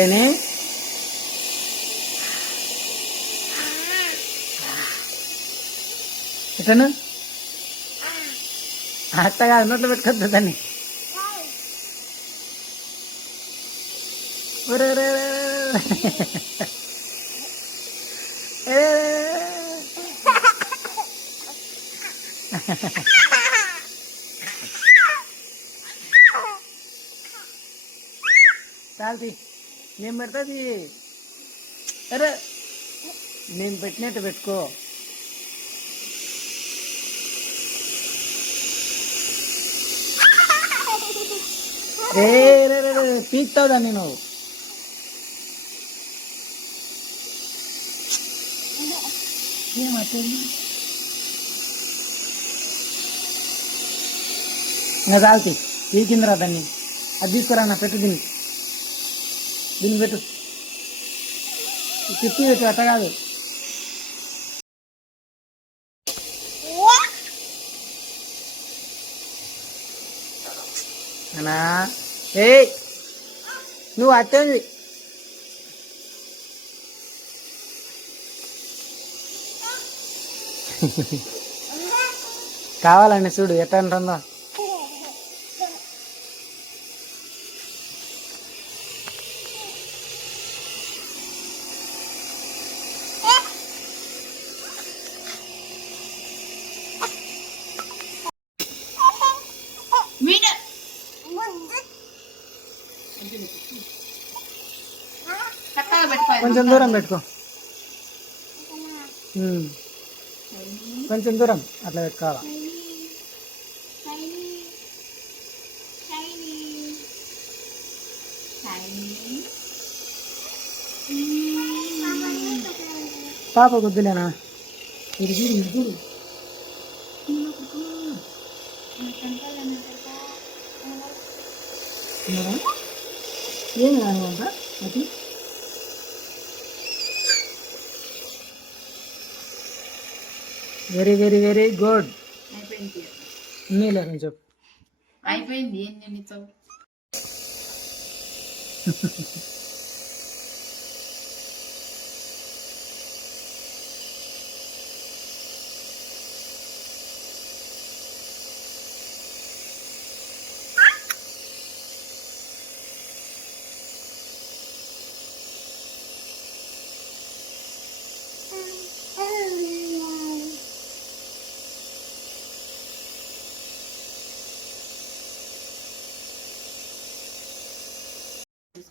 ఏని ఇతను అట్టగా నోట్లో పెట్టుకొద్దు దాన్ని. చాలతి నేను పెడుతుంది. అరే నేను పెట్టినట్టు పెట్టుకో. రే రే రే పీక్తావు దాన్ని నువ్వు. ఇంకా చాలతి పీకిందిరా దాన్ని. అది తీసుకురా నా పెట్టు. దీన్ని పెట్టు. తిప్పి పెట్టు. అట్ట కాదు. అనా ఏ నువ్వు అట్టేది కావాలండి చూడు ఎట్లా అంటుందో. కొంచెం దూరం పెట్టుకో. కొంచెం దూరం అట్లా పెట్టుకోవాలా. పాప వద్దులేనా. ఏమి కానివ్వంట అది. Very very very good. నీళ్ళ చెప్పు. అయిపోయింది.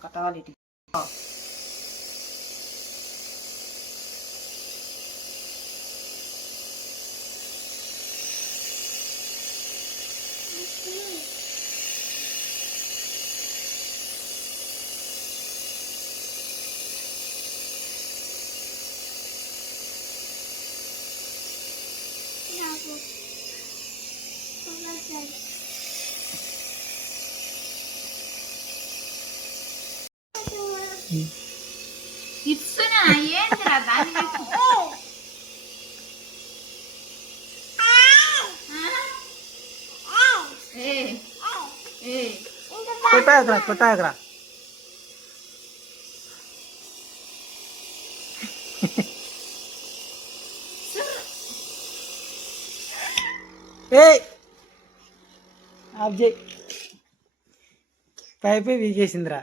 కట్టాలి. ఇస్తున్నా ఏంద్రా దాన్ని కొట్టాకరా కొట్టాకరా. ఏ అబ్జయ్ పైపై వీకేసిందిరా.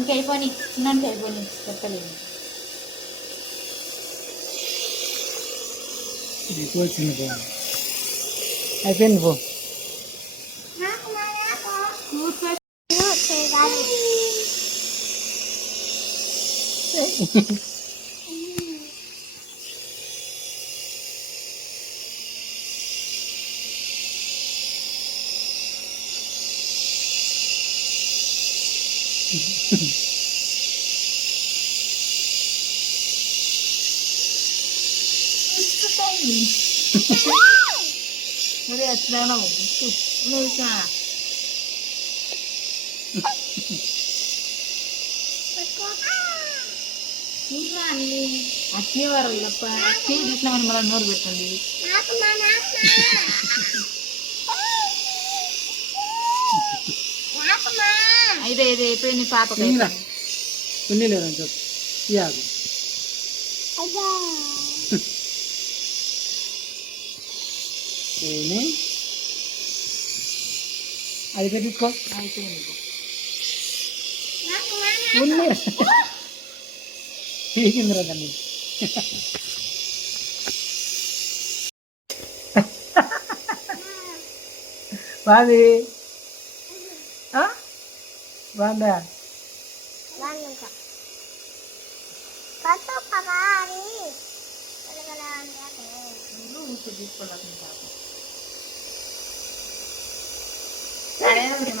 ఇంకా అయిపోయి చిన్నకి అయిపోయి చెప్పలేదు. వచ్చింది అయిపోయింది పో. Mari, ఇంకా అన్ని అచ్చేవారు తప్ప చేయి తీసినామని మళ్ళీ నోరు పెట్టండి. ఇదే ఇదే అయిపోయింది పాపకి. కొన్ని లేదని చెప్పు ఇవ్వాలి. ఏమి అది పెట్టించుకో. అయిపోయింది. ఉంది పీకిందిరా దాన్ని. బాది బాగుందా?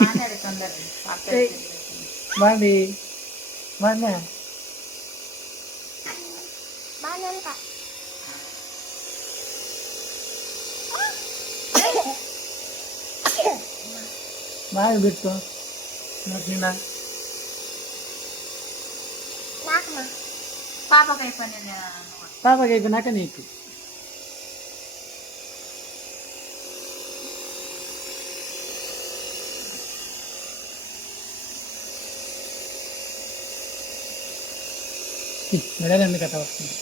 మాట్లాడుతుందండి బాగుంది బాగుందా? బాగా పెట్టుకో నిన్న పాపకి అయిపోయింది. పాపకి అయిపోయినాక నీకు మెడలు ఎందుకు అట్లా వస్తుంది?